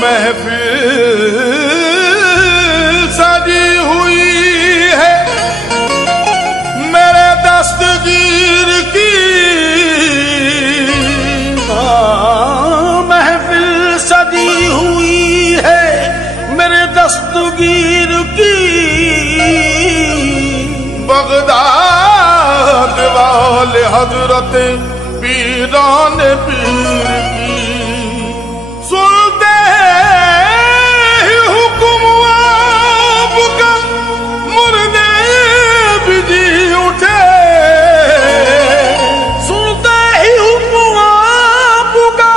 महफिल सजी हुई है मेरे दस्तगीर की, महफिल सजी हुई है मेरे दस्तगीर की, बगदाद वाले हजरत पीरान पीर की। सुनते ही हुक्म आपका मुर्दे भी जी उठे, सुनते ही हुक्म आपका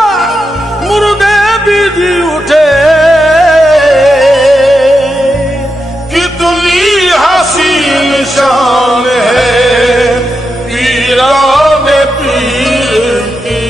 मुर्दे भी जी उठे। कितनी हसीन शान है पीरान पीर की।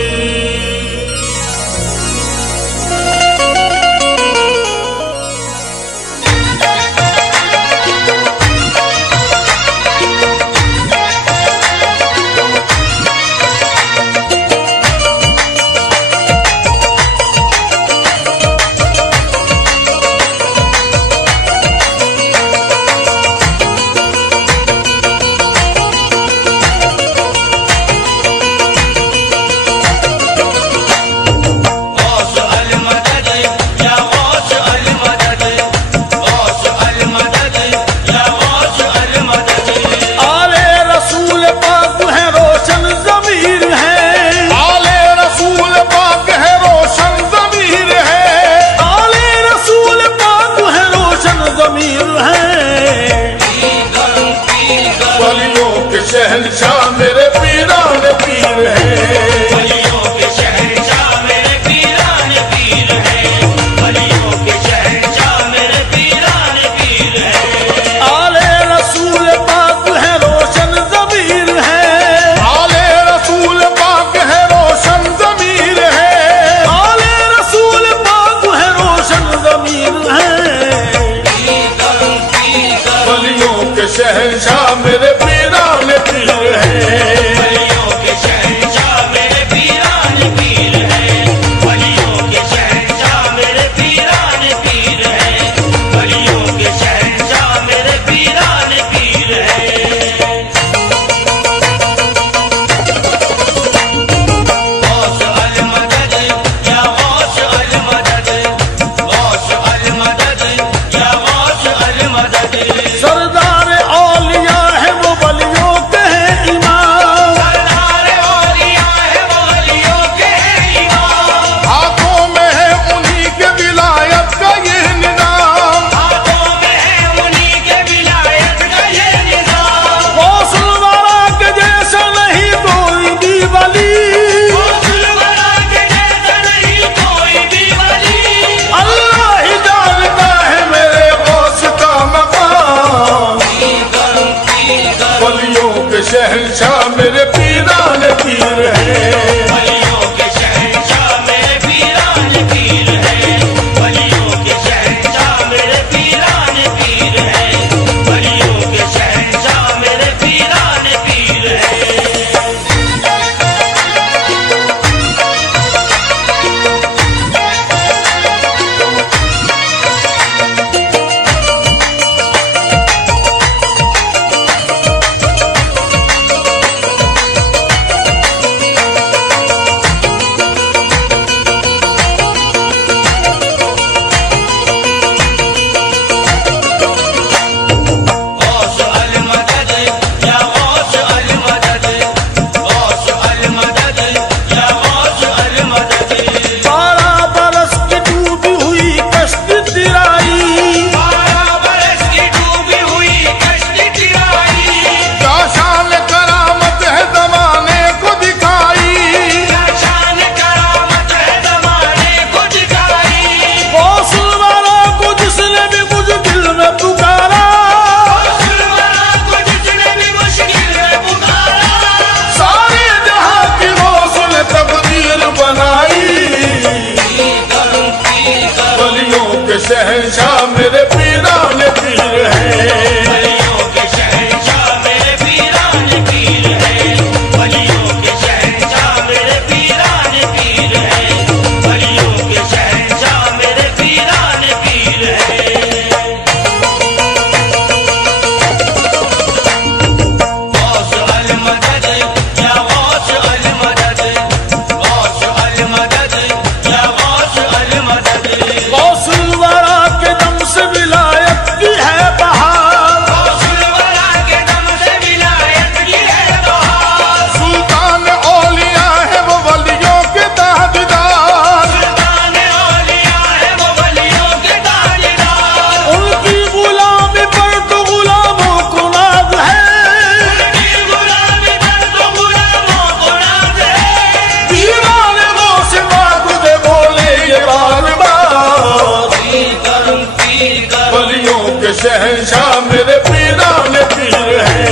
शहंशाह मेरे पीरान पीर है।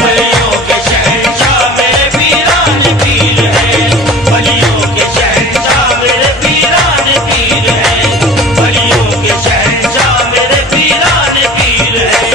वलियों के शहंशाह मेरे पीरान पीर है। वलियों के शहंशाह मेरे पीरान पीर है। वलियों के शहंशाह मेरे पीरान पीर है।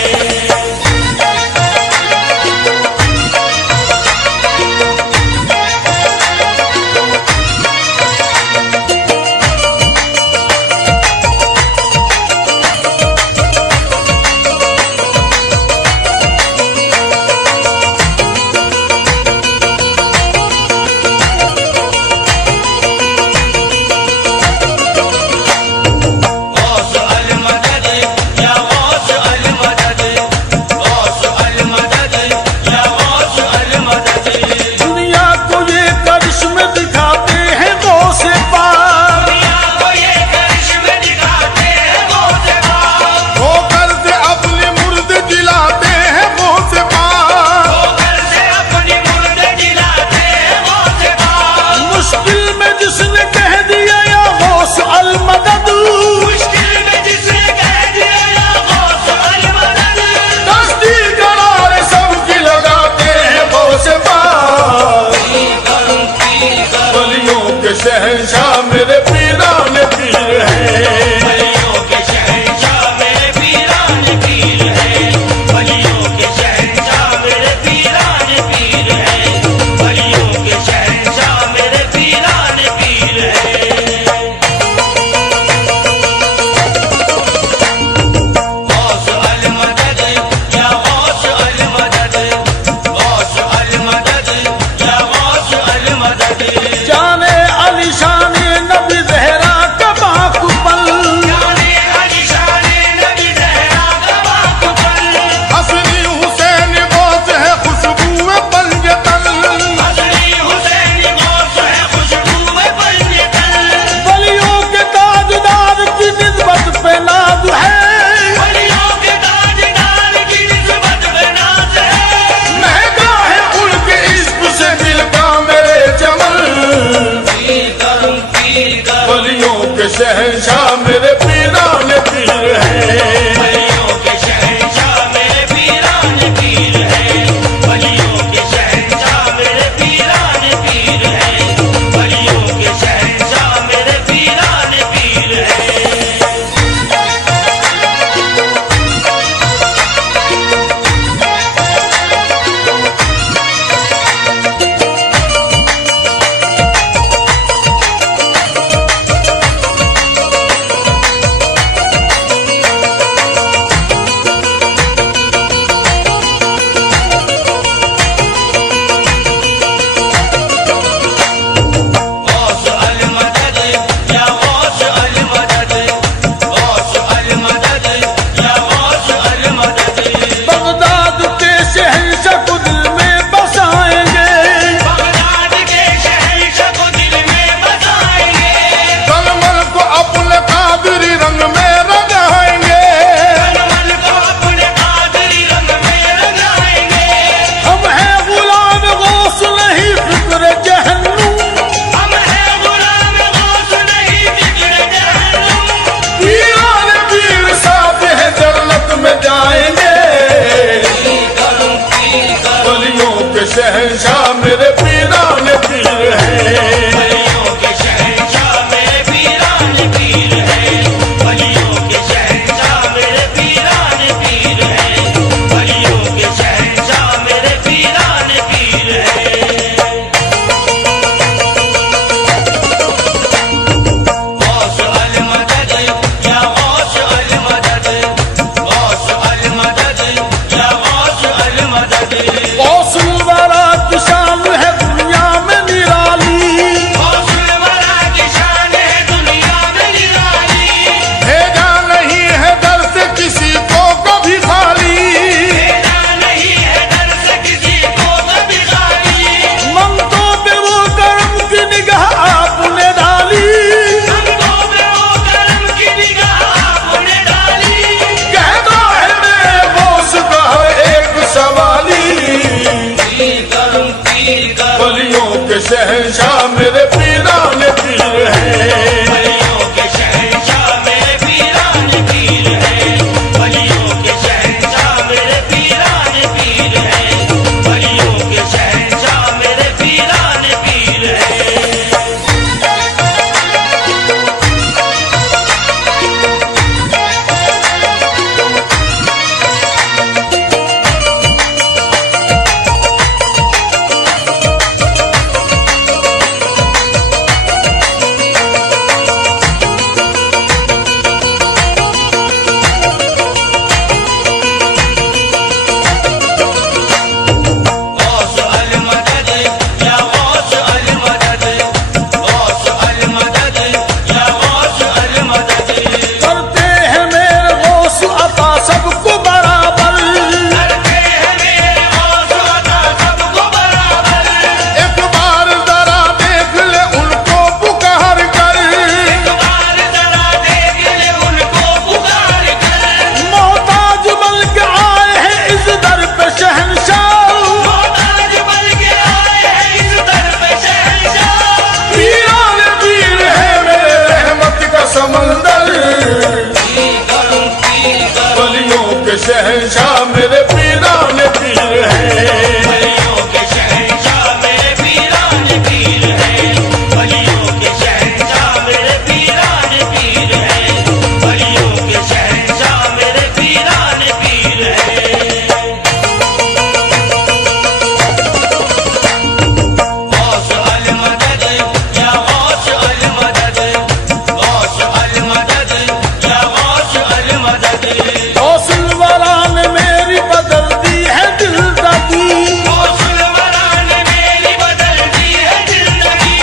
शहंशाह मेरे पीरान पीर है। वलियों के शहंशाह मेरे पीरान पीर है। वलियों के शहंशाह मेरे पीरान पीर है। वलियों के शहंशाह मेरे पीरान पीर है। गौस अल मदद या गौस अल मदद, गौस अल मदद या गौस अल मदद। जाने अलीशान नबी ज़हरा का बाकुपल, जाने अलीशान नबी ज़हरा का बाकुपल। हसनी हुसैन गौस है खुशबू पंजतन। हसनी हुसैन गौस है खुशबू पंजतन। वलियों के ताजदार की निस्बत पे नाज है। वलियों के ताजदार की निस्बत पे नाज है। महंगा है उनके इश्क से दिल का मेरे चमन। पीर करूं पीर करूं। वलियों के शहंशाह मेरे पीरान पीर है। वलियों के शहंशाह मेरे पीरान पीर है। वलियों के शहंशाह मेरे पीरान पीर है। वलियों के शहंशाह मेरे पीरान पीर है। समंदर, वलियों के शहंशाह मेरे पीरान पीर हैं। वलियों के शहंशाह मेरे पीरान पीर हैं। वलियों के शहंशाह मेरे पीरान पीर हैं। वलियों के शहंशाह मेरे पीरान पीर हैं। गौस अल मदद या गौस अल मदद, गौस अल मदद या गौस अल मदद। गौसुल वरा ने मेरी बदल दी है जिंदगी, गौसुल वरा ने मेरी बदल दी है जिंदगी।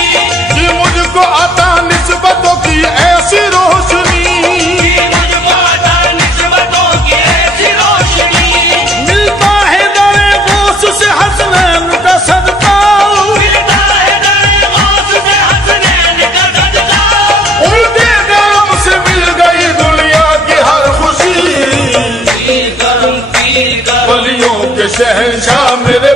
कि मुझको अता निस्बतों की ऐसी रोशनी, मुझको अता निस्बतों की ऐसी रोशनी। मिलता है दरे गौस से हसनैन का सदका, मिलता है दरे गौस से हसनैन का सदका। उनके नाम से मिल गई दुनिया की हर खुशी। पीर करूं पीर करूं, वलियों के शहंशाह मेरे